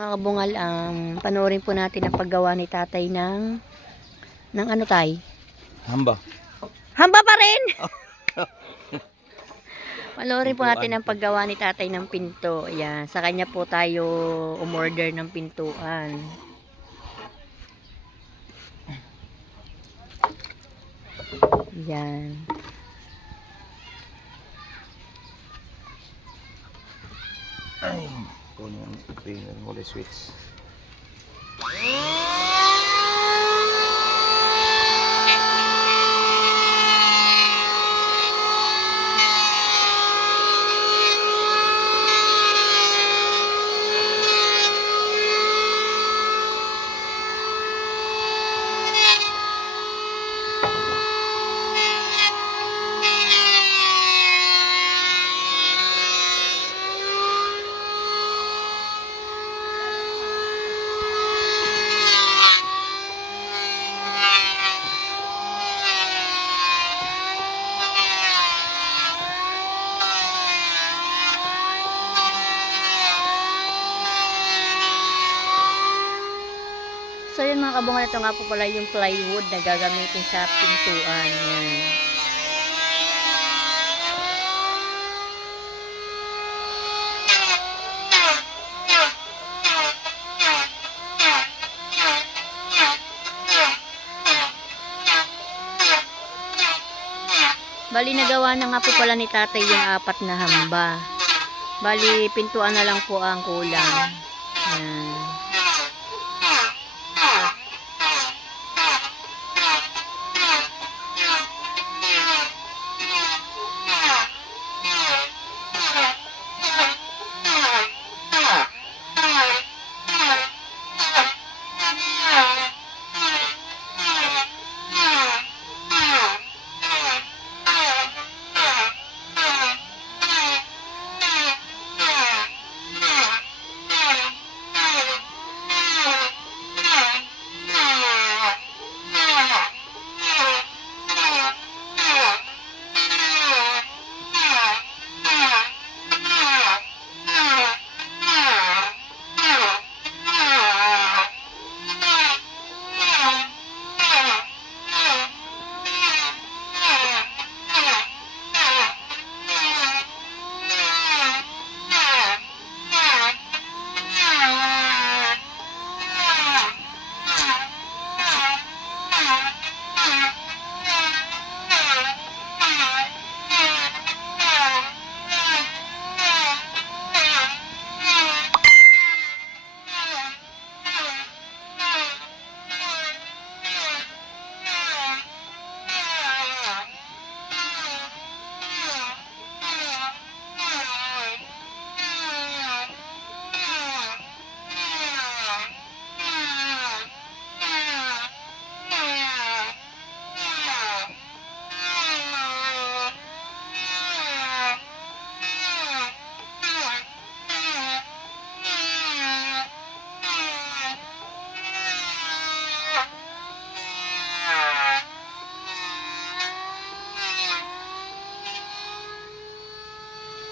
Mga kabungal, panoorin po natin ang paggawa ni tatay ng ano tay? Hamba. Hamba pa rin! Panoorin po natin ang paggawa ni tatay ng pinto. Ayan, sa kanya po tayo umorder ng pintuan. Ayan. Ay, kunin mo ulit switch. So yun mga kabungal, ito nga po pala yung plywood na gagamitin sa pintuan. Yan. Bali nagawa na nga po pala ni tatay yung 4 na hamba. Bali pintuan na lang po ang kulang. Yan.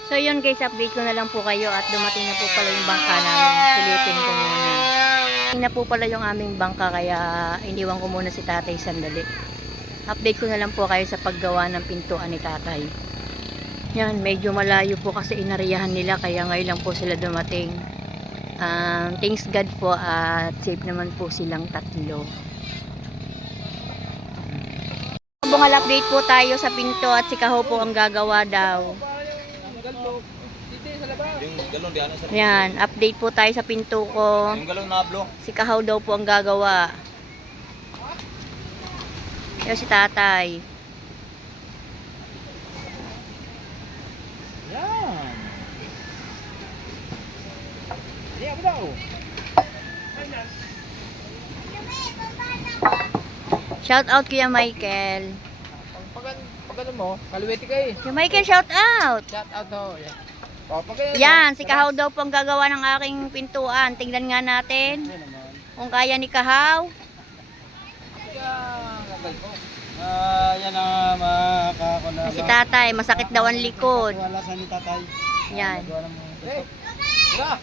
So yun guys, update ko na lang po kayo at dumating na po pala yung bangka namin. Silipin ko muna. Dumating na po pala yung aming bangka kaya iniwan ko muna si tatay sandali. Update ko na lang po kayo sa paggawa ng pintuan ni tatay. Yan, medyo malayo po kasi inariyahan nila kaya ngayon lang po sila dumating. Thanks God po at safe naman po silang tatlo. Bungal update po tayo sa pinto at si Kaho po ang gagawa daw. Yung galon di ano sa. Yan, update po tayo sa pinto ko. Yung galon na ablo. Si Kahaw daw po ang gagawa. Kaya si tatay. Yan. Yan mo daw. Shout out Kuya Michael. Pag mo, kaliwete ka eh. Kuya Michael, shout out. Shout out to. Yan. Yan, si Kahaw daw po ang gagawa ng aking pintuan. Tingnan nga natin kung kaya ni Kahaw. Yan ang makakuna. Si tatay, masakit daw ang likod. Wala sa ni tatay. Yan. Tara.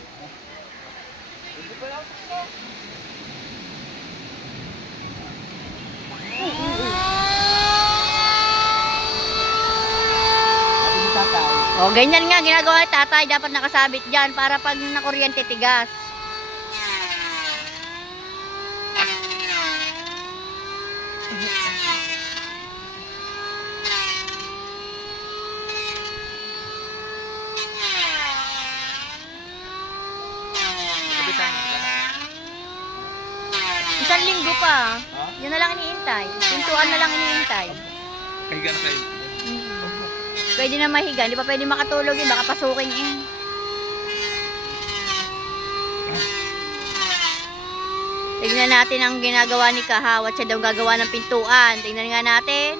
Sabi ni tatay. O, ganyan nga ginagawa ni tatay. Dapat nakasabit dyan para pag nakuryente tigas. Kabitan mo ba? Isang linggo pa. Ha? Yun na lang iniintay. Pintuan na lang iniintay. Kahiga na kayo. Pwede na mahiga. Hindi pa pwede makatulog yun. Baka pasukin eh. Tignan natin ang ginagawa ni Kahawat. Siya daw gagawa ng pintuan. Tignan nga natin.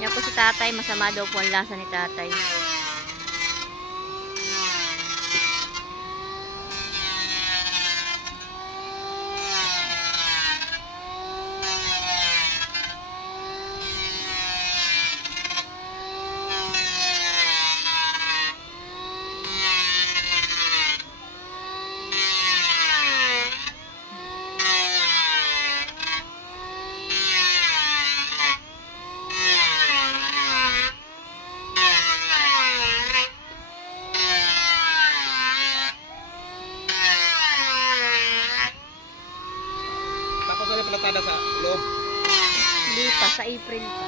Yan po si tatay. Masama daw po ang lasa ni tatay. Tapos wala palatada sa loob. Hindi pa. Sa April pa.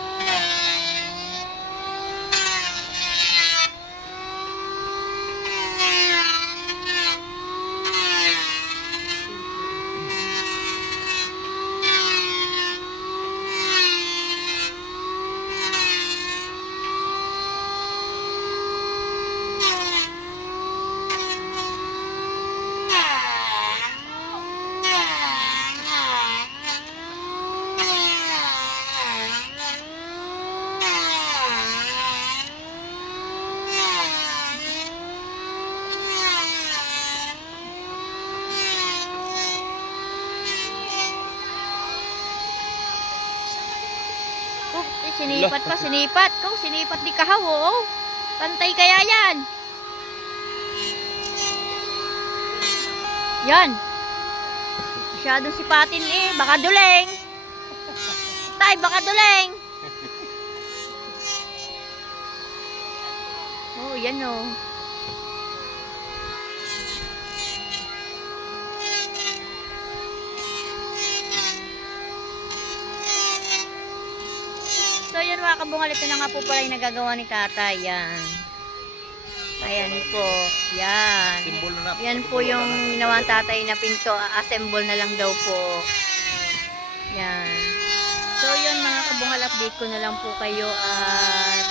Oh, sinipat pa, sinipat. Oh, sinipat di Kahaw, oh. Pantay kaya yan. Yan. Masyadong sipatin eh. Baka duleng. Tay, baka duleng. Oh, yan oh. So yan mga kabungal, ito na nga po pala yung nagagawa ni tatay. Yan. Ayan po. Yan. Simbol na. Yan po yung ginawa ng tatay na pinto. Assemble na lang daw po. Yan. So yun mga kabungal, update ko na lang po kayo at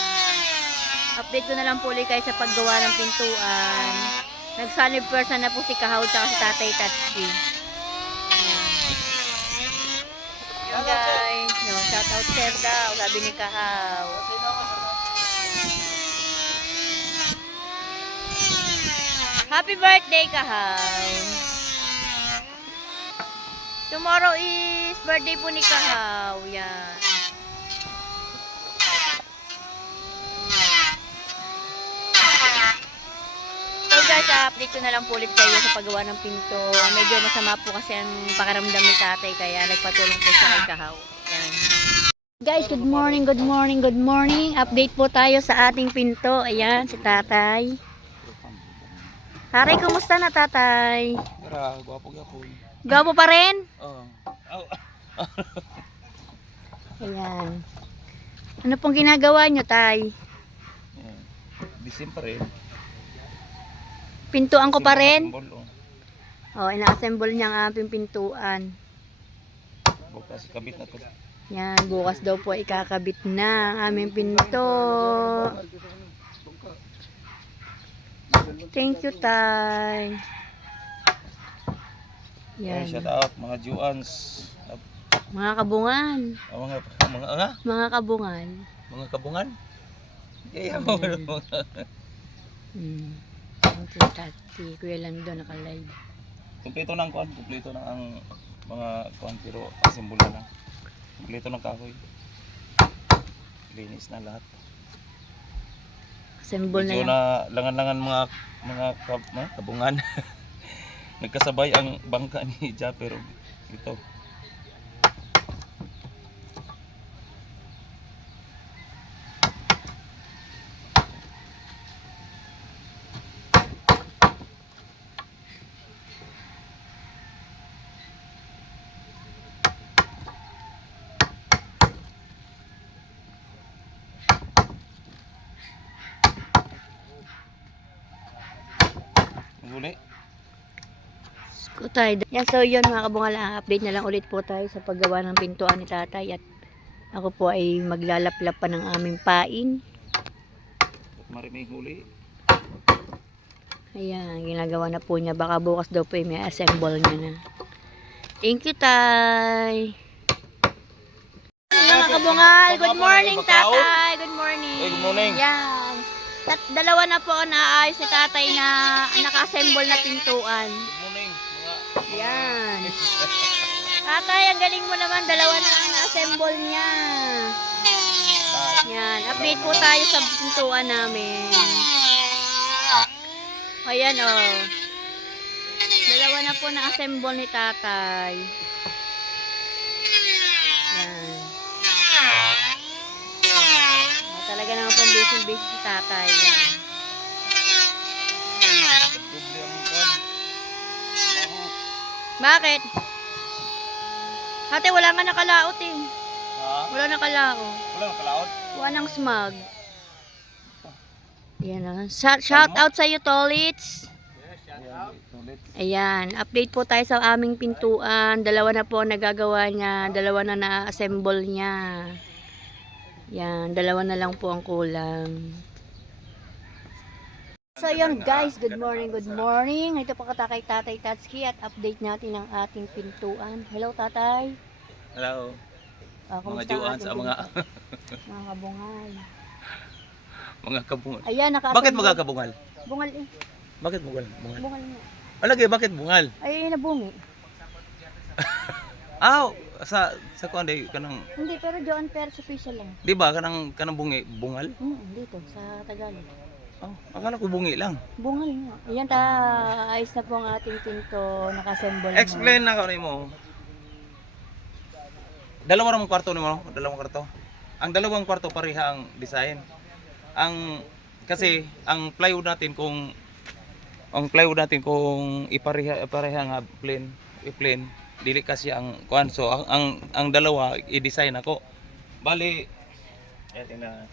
update ko na lang po ulit kayo sa paggawa ng pintuan. Nag-solid person na po si Kahaw at si Tatay Tatsi. Yan guys. No, shout out sir daw, sabi ni Kahaw. Happy birthday, Kahaw. Tomorrow is birthday po ni Kahaw. Yan. So guys, update ko na lang po ulit kayo sa paggawa ng pinto. Medyo masama po kasi ang pakiramdam ni tatay kaya nagpatulong po siya kay Kahaw. Yan. Guys, good morning, good morning, good morning. Update po tayo sa ating pinto. Ayan, si tatay. Taray, kumusta na tatay? Tara, gwapo-gwapo. Gwapo pa rin? Oo. Ayan. Ano pong ginagawa nyo, tay? Bisim pa rin. Pintuan ko pa rin? Simbol, Oh, ina-assemble niya ang ating pintuan. bukas kabit na to. Yan, bukas daw po ikakabit na ang aming pinto. Thank you, tay. Yan. Yan. Shout out mga Juans. Mga kabungan. Mga Kabungan. mga kabungan. Kaya mo. Hmm. Ayan, si Kuya Lando naka-live. Kumpleto ng kuan, kumpleto ng ang mga kuan pero assemble na lang. Kumpleto ng kahoy. Linis na lahat. Assemble na Medyo lang. na langan-langan mga kabungan. Nagkasabay ang bangka ni Japper ito. Uli. Skutay. Yan, so yun mga kabungal, update na lang ulit po tayo sa paggawa ng pintuan ni tatay at ako po ay maglalaplap pa ng aming pain. Marimay huli. Ayan, ginagawa na po niya. Baka bukas daw po may assemble niya na. Thank you, tay. Ayan mga kabungal, good morning tatay. Good morning. Good morning. Yan. Dalawa na po naayos si tatay na naka-assemble na pintuan. Good morning. Yan. Tatay, ang galing mo naman. Dalawa na ang na-assemble niya. Yan. Update po tayo sa pintuan namin. Ayan o. Oh. Dalawa na po na-assemble ni tatay. Yan. Oh, talaga naman po busy si tatay. Yan. Bakit? Ate, wala nga nakalaot eh. Ha? Wala nakalao. Wala nang kalaot. Wala nang smog. Yan na. Shout out sa iyo, Tolits. Ayan. Update po tayo sa aming pintuan. Dalawa na po ang nagagawa niya. Dalawa na na-assemble niya. Yan. Dalawa na lang po ang kulang. So yun guys, good morning, good morning. Ito po kata kay Tatay Tatsuki at update natin ang ating pintuan. Hello Tatay. Hello. Mga Kumusta ang juan ating sa mga pintuan? Mga kabungal. mga kabungal. Ayan, Bakit mga kabungal? Bungal eh. Bakit bungal? Bungal. Bungal nga. Alagay, bakit bungal? Ay, nabungi. Sa kuan day kanang Hindi, pero Joan Perez official lang. di ba kanang bungi bungal? Dito, sa Tagalog. Oh, akala ko bungi lang. Bungal nga. Ayan, ayos na po ang ating pinto. Naka-assemble na. Explain na ko nimo. Dalawa ramong kwarto nimo, dalawang kwarto. Ang dalawang kwarto pareha ang design. Kasi ang plywood natin kung ipareha nga plain dili kasi ang kuan, so ang dalawa i-design ako. Bali na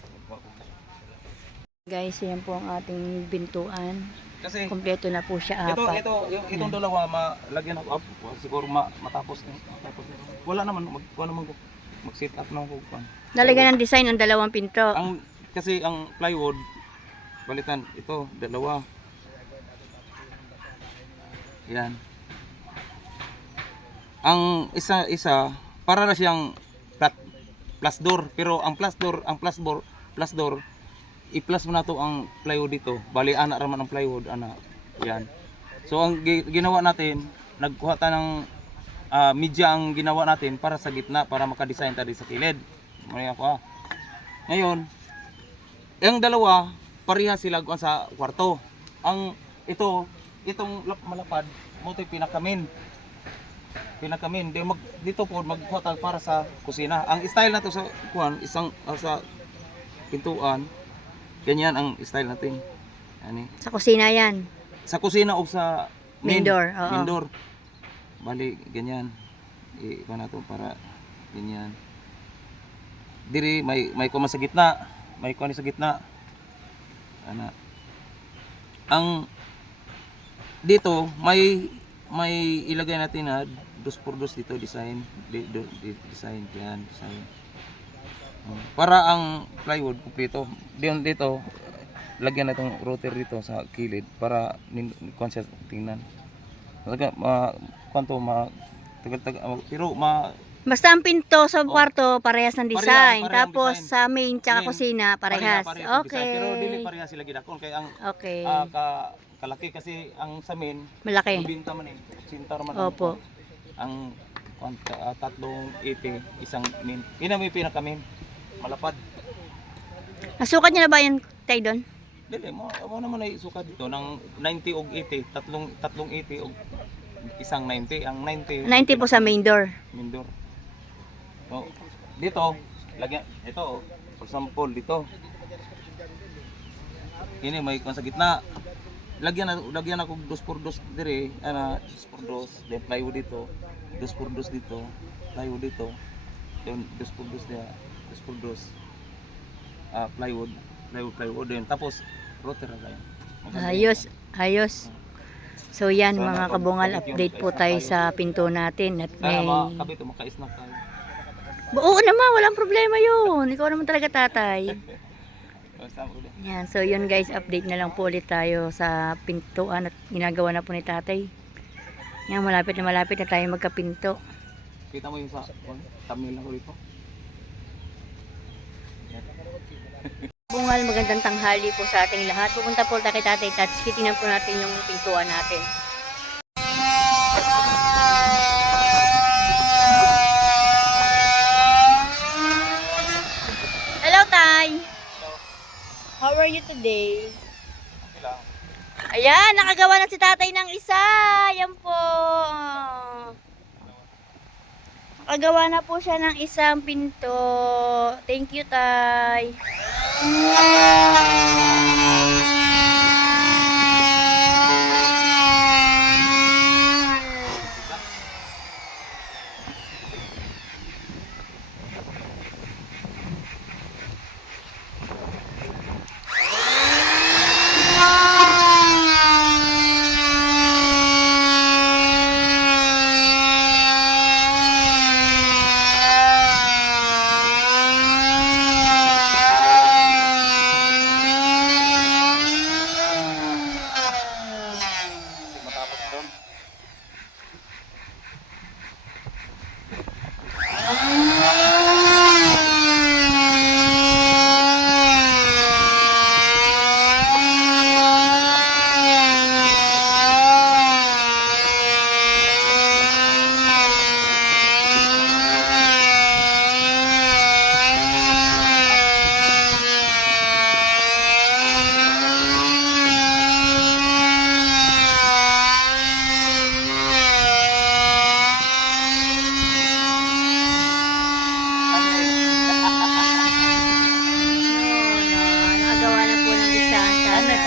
Guys, yan po ang ating pintuan. kasi Kompleto na po siya, apat. itong dalawa malagyan ako siguro matapos na. Wala naman mag-set up na ako. Nalagyan ng design ang dalawang pinto. Kasi ang plywood balitan ito dalawa. Yan. Ang isa para na siyang plus door, pero ang plus door i-plus mo na to ang plywood dito. Bali ana raman ang plywood ana. Yan. So ang ginawa natin, nagkuha ta ng media ang ginawa natin para sa gitna para maka-design ta sa kilid. Muna ako. Ngayon, yung dalawa pareha sila sa kwarto. Itong malapad mo to'y pinakamin dito po magkuha ta para sa kusina. Ang style na to sa kuan sa pintuan, ganyan ang style natin. Ani. Sa kusina yan. Sa kusina o sa Main door, oo. Main door. Bali ganyan. Iba na to para ganyan. Diri may kuma sa gitna, may kuan sa gitna. Ana. Ang dito may ilagay natin na 2x2 dito design yan design. Para ang plywood kumpleto. Dito lagyan na itong router dito sa kilid para konsya tingnan. Talaga pero Basta ang pinto sa kwarto parehas ng design. Parehas ang Tapos design. sa main tsaka Main, kusina parehas. ang design, Okay. pero dili parehas sila gidakon kay ang Okay. ka kalaki kasi ang samin, Malaki. binta man eh. Sintar man. Opo. Ang 380 isang min. Yun ang may pinakamin. Malapad. Nasukat niyo na ba yan, tay doon? Dili mo naman ay sukat dito ng 90 og 80, tatlong 80 og isang 90. Ang 90 90 po sa main door. Mindor. So, dito, lagyan ito oh, for example dito. Ini may kon sa gitna. Lagyan ako 2x2 dire, 2x2, then plywood dito, 2x2 dito, plywood dito. Then 2x2 dia, 2x2. Plywood din. Tapos router na yan. Ayos, ayos. So yan So, mga kabungal, update po tayo sa pinto natin at Sana may... makakabit o maka-snack tayo. Oo naman, walang problema yun. Ikaw naman talaga tatay. Basta mo ulit. Yan, so yun guys, update na lang po ulit tayo sa pintuan at ginagawa na po ni tatay. Yan, malapit na tayo magkapinto. Kita mo yung sa thumbnail lang ko dito. Bungal, magandang tanghali po sa ating lahat. Pupunta po tayo kay tatay Tats. Titingnan po natin yung pintuan natin. Hello, Tay! How are you today? Okay lang. Ayan, nakagawa na si tatay ng isa. Ayan po. Nakagawa na po siya ng isang pinto. Thank you, Tay. Kasi matapos doon. Nakagawa na po ng isa ang tatay.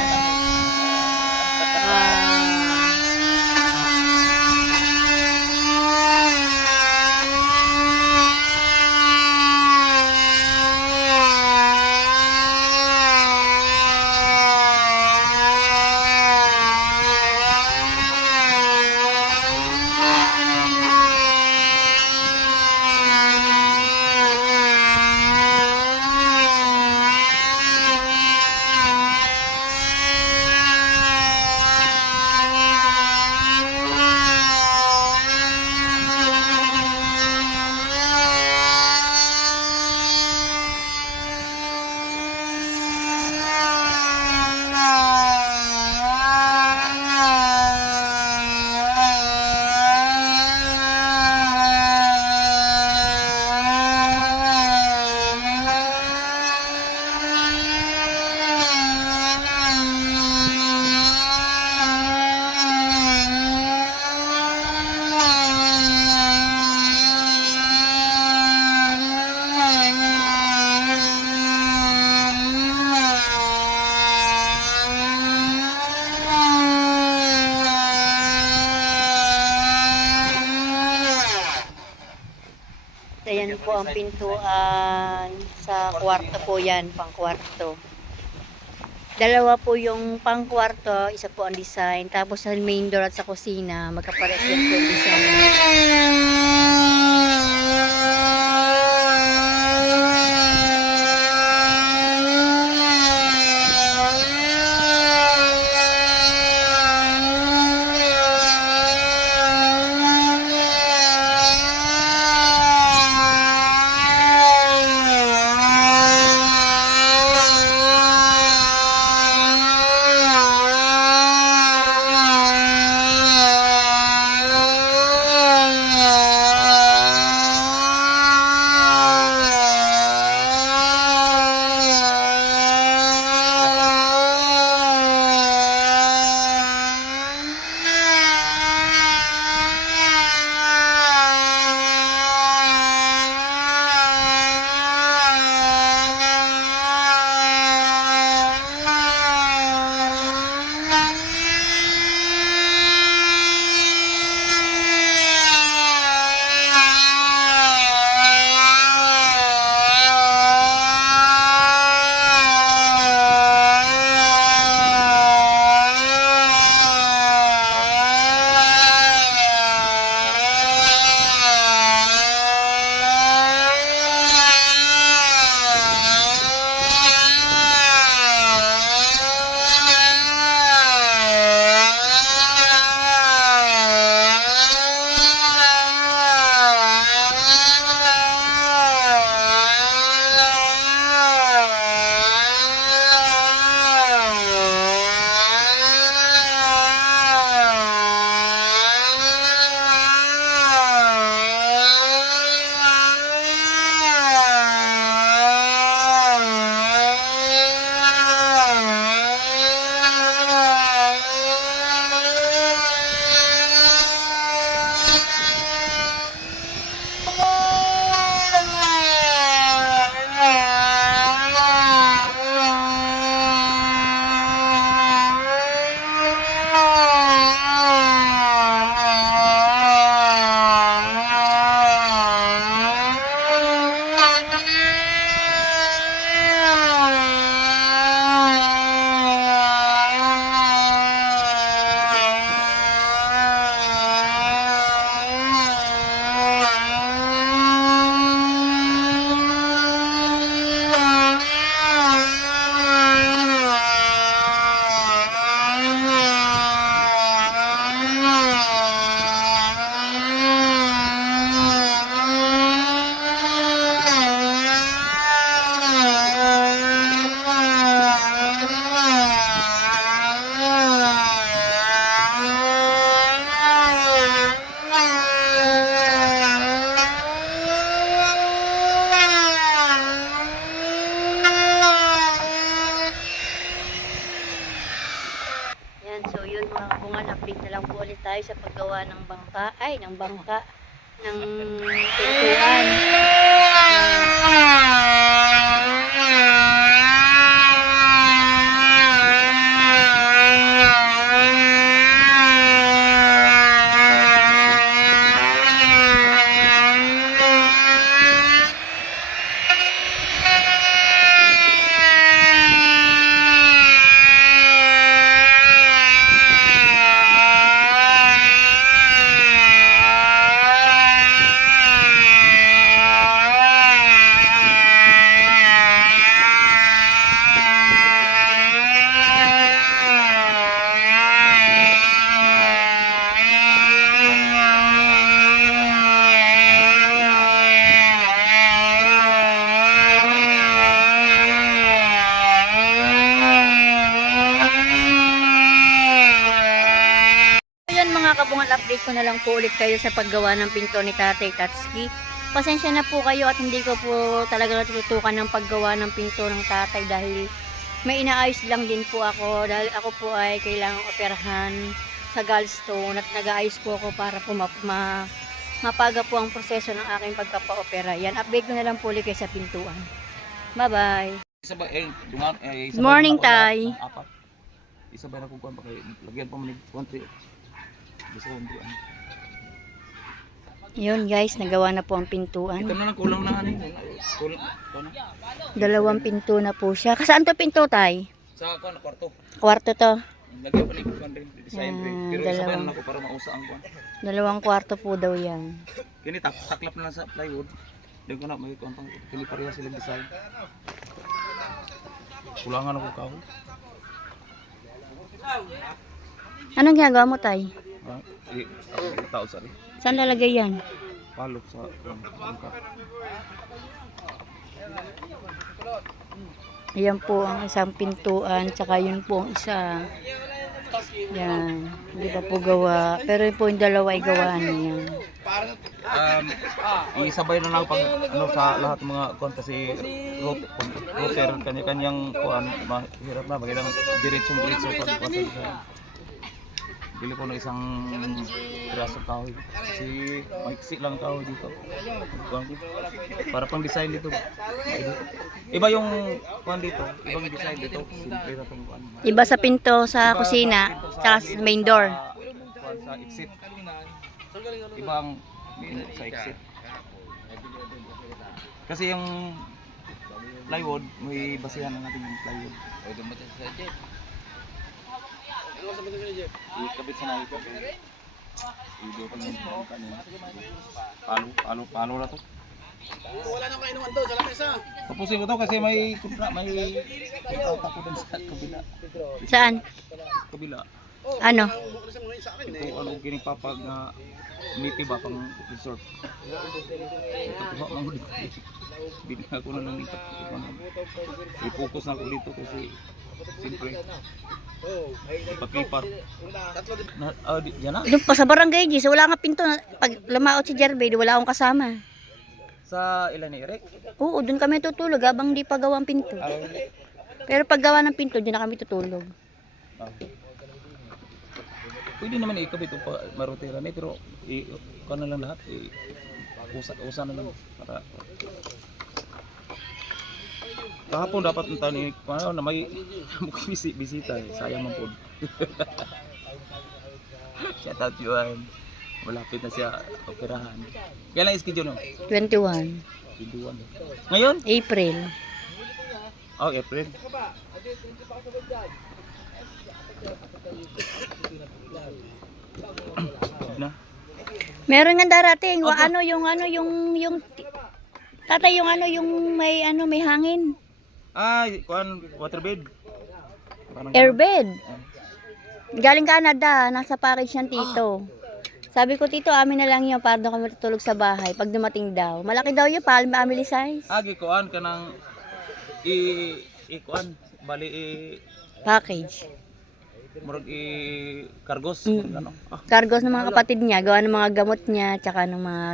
Ayan po ang pintuan sa kwarto po yan, pang kwarto. Dalawa po yung pang kwarto, isa po ang design. Tapos sa main door at sa kusina, magkapares yan po yung design. Yan, so yun mga kabungan, update na lang po ulit tayo sa paggawa ng bangka, ng pintuan. Mga kabungan, update ko na lang po ulit kayo sa paggawa ng pinto ni Tatay Tatsuki. Pasensya na po kayo at hindi ko po talaga natututukan ng paggawa ng pinto ng tatay dahil may inaayos lang din po ako dahil ako po ay kailangang operahan sa gallstone at nag-aayos po ako para po mapaga po ang proseso ng aking pagkapa-opera. Yan, update ko na lang po ulit kayo sa pintuan. Bye-bye! Good Morning, Tay! Isa ba na kukuha pa kayo? Lagyan pa mo ni country. Yun guys, nagawa na po ang pintuan. Ito na lang kulang na ano. Dalawang pinto na po siya. Saan to pinto, Tay? Sa kwarto. Kwarto to. Lagyan pa ni country design rin. Pero isa ba na ako para mausa ang kuwan. Dalawang kwarto po daw yan. Kini taklap na lang sa plywood. Dili ko na may kuwantang pili pareha silang design. Kulangan ako kaho. Anong ginagawa mo, Tay? Tao sa rin. Saan lalagay yan? Palok sa bangka. Ayan po ang isang pintuan, tsaka yun po ang isa. Yan, hindi pa po gawa. Pero yun po yung dalawa ay gawaan na yan. Isabay na lang pag ano, sa lahat ng mga kuwan kasi router, kanya-kanyang kuwan, mahirap na. Magandang diretsong pag bili ko ng isang pirasong kahoy kasi maiksi lang kahoy dito para pang design dito. Iba yung kuan dito, ibang design dito, simple na itong kuan. Iba sa pinto sa kusina, tsaka sa main door. Sa exit, ibang sa exit kasi yung plywood, may basihan ng ating plywood. Ikabit sa naik ko. Video ko lang kanina. Palo na to. Wala nang kainuman to sa lamesa. Tapusin ko to kasi may tapo din sa kabila. Saan? Kabila. Ano? Ito ano kining papag na miti ba pang resort. Ito pa mang dito. Binigyan ko na lang dito. I-focus na ko dito kasi siyempre paglipat na yan na Doon pa sa barangay, Gis, wala nga pinto. Pag lumaot si Jervey, wala akong kasama. sa ilan ni Eric. Oo, doon kami tutulog habang di pa gawa ang pinto. Pero pag gawa ng pinto, doon na kami tutulog. Pwede naman ikabit pa marutira ni pero kuha na lang lahat usa na lang para kahapon dapat ng taon ni ano na may bisita sayang man pod. Shout out Juan. Malapit na siya operahan. Kailan schedule no? 21. 21. Ngayon? April. Oh, April. Na. Meron nga darating, yung tatay yung may hangin. Kuan waterbed. Airbed. Galing Canada, nasa package yan tito. Sabi ko tito, amin na lang yun para doon kami tutulog sa bahay pag dumating daw. Malaki daw yun, family size. Kuan kanang kuan bali Package. murag kargos ano. Cargos ng mga kapatid niya, gawa ng mga gamot niya, tsaka ng mga...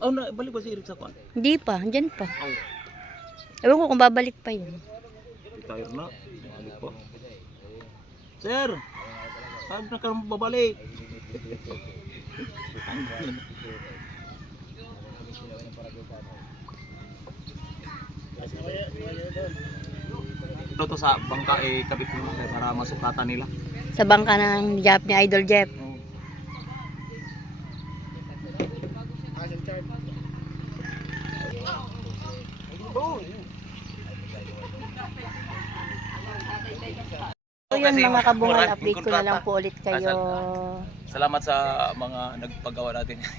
Na balik ba si Eric sa kuan? Hindi pa, andyan pa. Oh, Ewan ko kung babalik pa yun. retire na. Balik po. Sir, sabi na ka babalik. Ito sa bangka kabit mo para masukatan nila. Sa bangka ng Jeff ni Idol Jeff. So yun mga kabungal, update ko na lang po ulit kayo. Salamat sa mga nagpagawa natin ng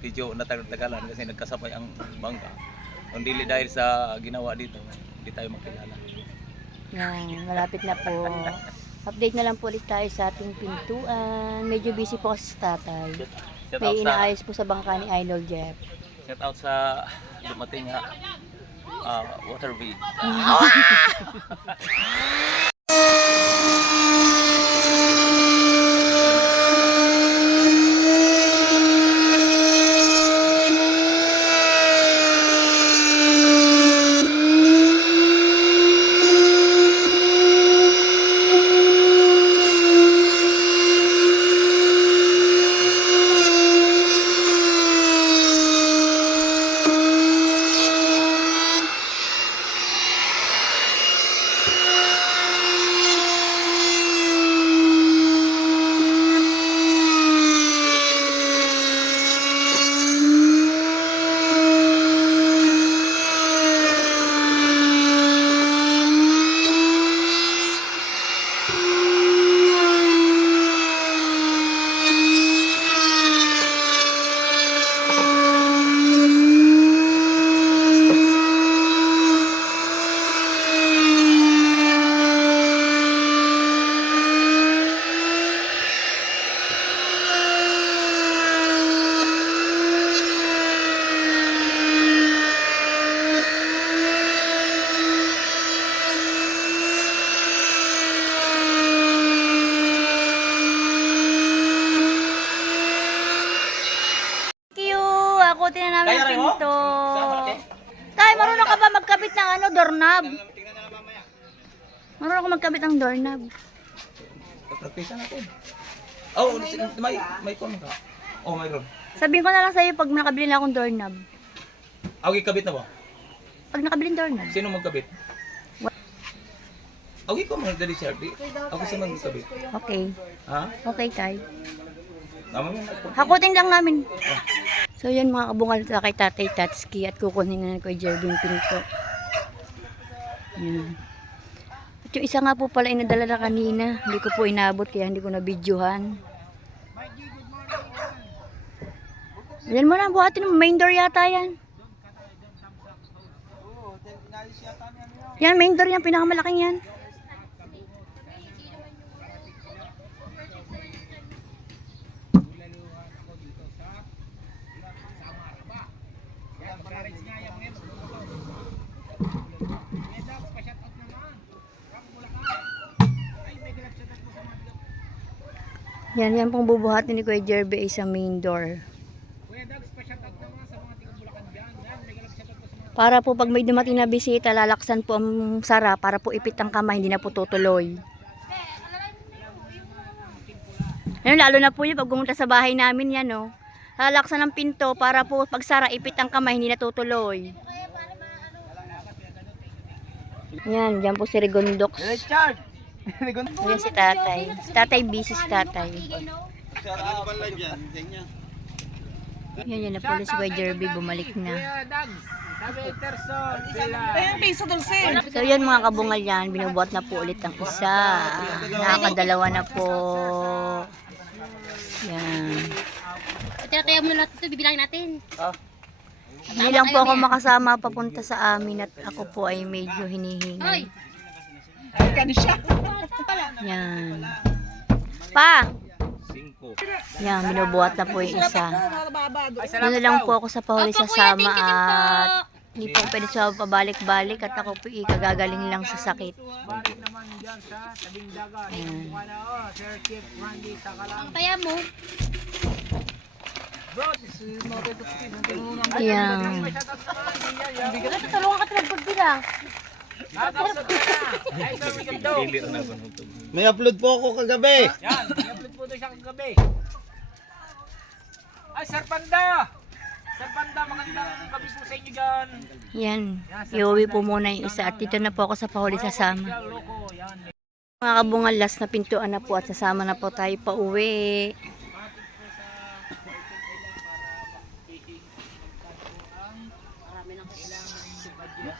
video na tagalan kasi nagkasabay ang bangka. Kung dili dahil sa ginawa dito, hindi tayo makilala. Yan, malapit na po. Update na lang po ulit tayo sa ating pintuan. Medyo busy po kasi sa tatay. May inaayos po sa bangka ni Idol Jeff. Shout out sa dumating nga water bed. Akotin na namin ang pinto. Tay, marunong ka ba magkabit ng doorknob? Marunong ka magkabit ng doorknob. Praktisan natin. May kon ka. Mayroon. Sabihin ko na lang sa'yo pag nakabili na akong doorknob. Kabit na ba? Pag nakabili ng doorknob. Sino magkabit? Ko man dali siya. Ako sa magkabit. Okay. Ha? Okay, Tay. Tama mo. Hakutin lang namin. So yun mga kabungal sa kay Tatay Tatsuki at kukunin na ko Jerby yung pinto. Yan. At yung isa nga po pala inadala na kanina. Hindi ko po inabot kaya hindi ko na videohan. Yan mo na, buhatin mo. Main door yata yan. Yan, main door yan. Pinakamalaking yan. Yan pong bubuhatin ni Kuya Jerby ay sa main door. Para po pag may dumating na bisita, lalaksan po ang sara para po ipit ang kamay, hindi na po tutuloy. Yan, lalo na po yun pag pumunta sa bahay namin yan, no. Lalaksan ang pinto para po pag sara, ipit ang kamay, hindi na tutuloy. Yan, dyan po si Rigondox. Yan si tatay. Si tatay busy si tatay. Yan na po si Kuya Jerby, bumalik na. So yun mga kabungal yan, binubuhat na po ulit ang isa. Nakakadalawa na po. Yan. Tira-tira mo na lahat ito, bibilangin natin. Hindi lang po ako makasama papunta sa amin at ako po ay medyo hinihingal. Yan. Pa! 5. Yan, binubuhat na po yung isa. Doon na lang po ako sa pahuli sasama at hindi po pwede siya pabalik-balik at ako po ikagagaling lang sa sakit. Ayan. Ang kaya mo, Ayan. tulungan ka ito magbilang. May upload po ako kagabi. Yan, i-upload po doon siya kagabi. Ay, Sir Panda! Sir Panda, magandang gabi po sa inyo dyan. Yan. Iuwi po muna yung isa at dito na po ako sa pahuli sasama. Loko, yan. Mga kabungal, last na pintuan na po at sasama na po tayo pa uwi.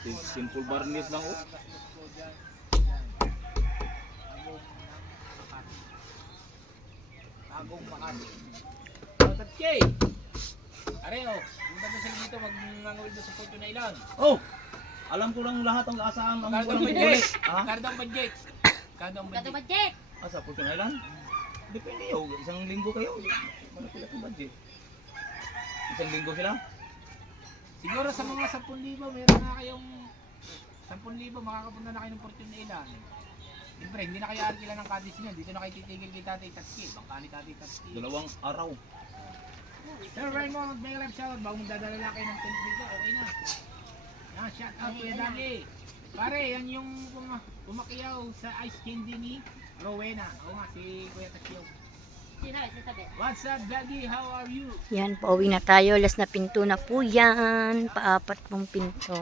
Simple barnis lang oh. Agong Makati. Tatke! Areo, punta na sila dito, mag-ngawil doon sa Fortune Island. Oh! Alam ko lang lahat ang asahan ang Kardang walang budget! budget. Ah? Kardang budget! Kardang Gato budget. budget. Asa Fortune Island? Depende yun. Isang linggo kayo. Malapit ang budget. Isang linggo sila? Siguro sa mga 10,000, meron na kayong 10,000, makakapunta na kayo ng Fortune Island. Siyempre, hindi na kayo arkila ng Cadiz niya. Dito na kayo titigil kay Tatay Tatski. Bangkali Tatay Tatski. 2 araw. Sir Raymond, may live shoutout. Bago magdadala lang kayo ng tent dito, okay na. Yan, shout out Kuya Dali. Pare, yan yung pumakiyaw sa ice candy ni Rowena. Oo nga, si Kuya Takiyaw. Sino, sasabi. What's up, Daddy? How are you? Yan, pauwi na tayo. Last na pinto na po yan. Paapat pong pinto.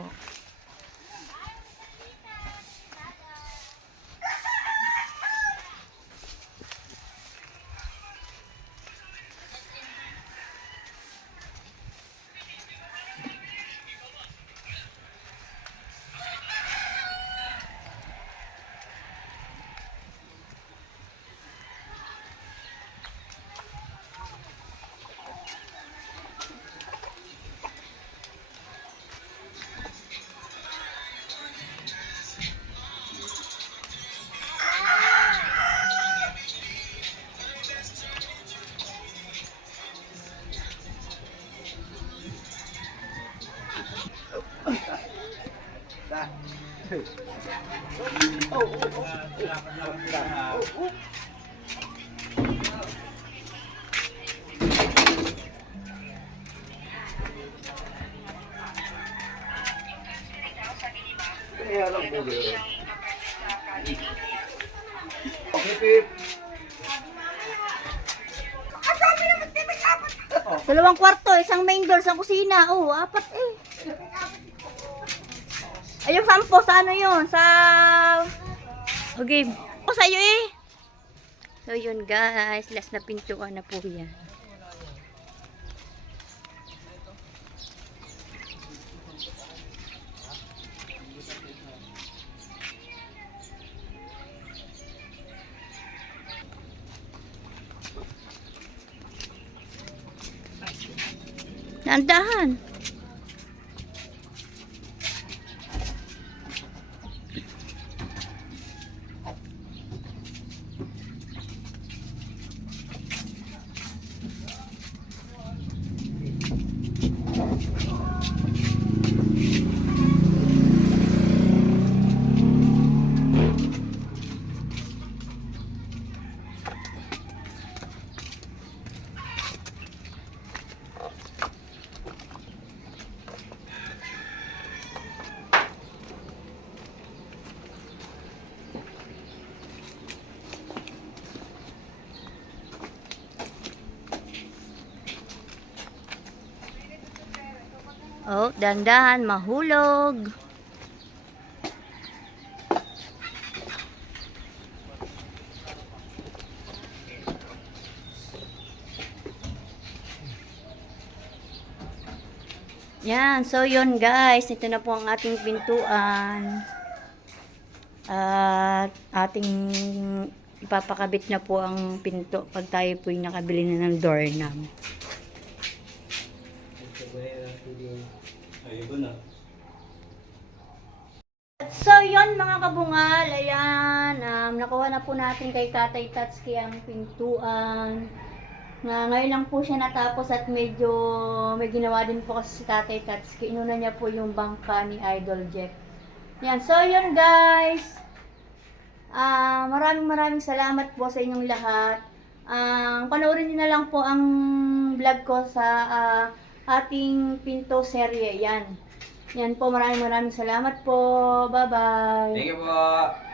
Dalawang kwarto, isang main door, isang kusina. Oh, apat eh. Ay, yung 10 sa ano yun? Sa... Okay. O, sa'yo eh. So, yun guys. Last na pintuan na po yan. Nandahan. Oh, dandahan, mahulog. Yan, so yun guys, ito na po ang ating pintuan. At ating ipapakabit na po ang pinto pag tayo po yung nakabili na ng doorknob. So yun mga kabungal, ayan, nakuha na po natin kay Tatay Tatsuki ang pintuan. Ngayon lang po siya natapos at medyo may ginawa din po kasi si Tatay Tatsuki. Inuna niya po yung bangka ni Idol Jack. Yan, so yun guys. Maraming salamat po sa inyong lahat. Panoorin niyo na lang po ang vlog ko sa ating pinto serye. Yan. Yan po, maraming salamat po. Bye-bye. Thank you po.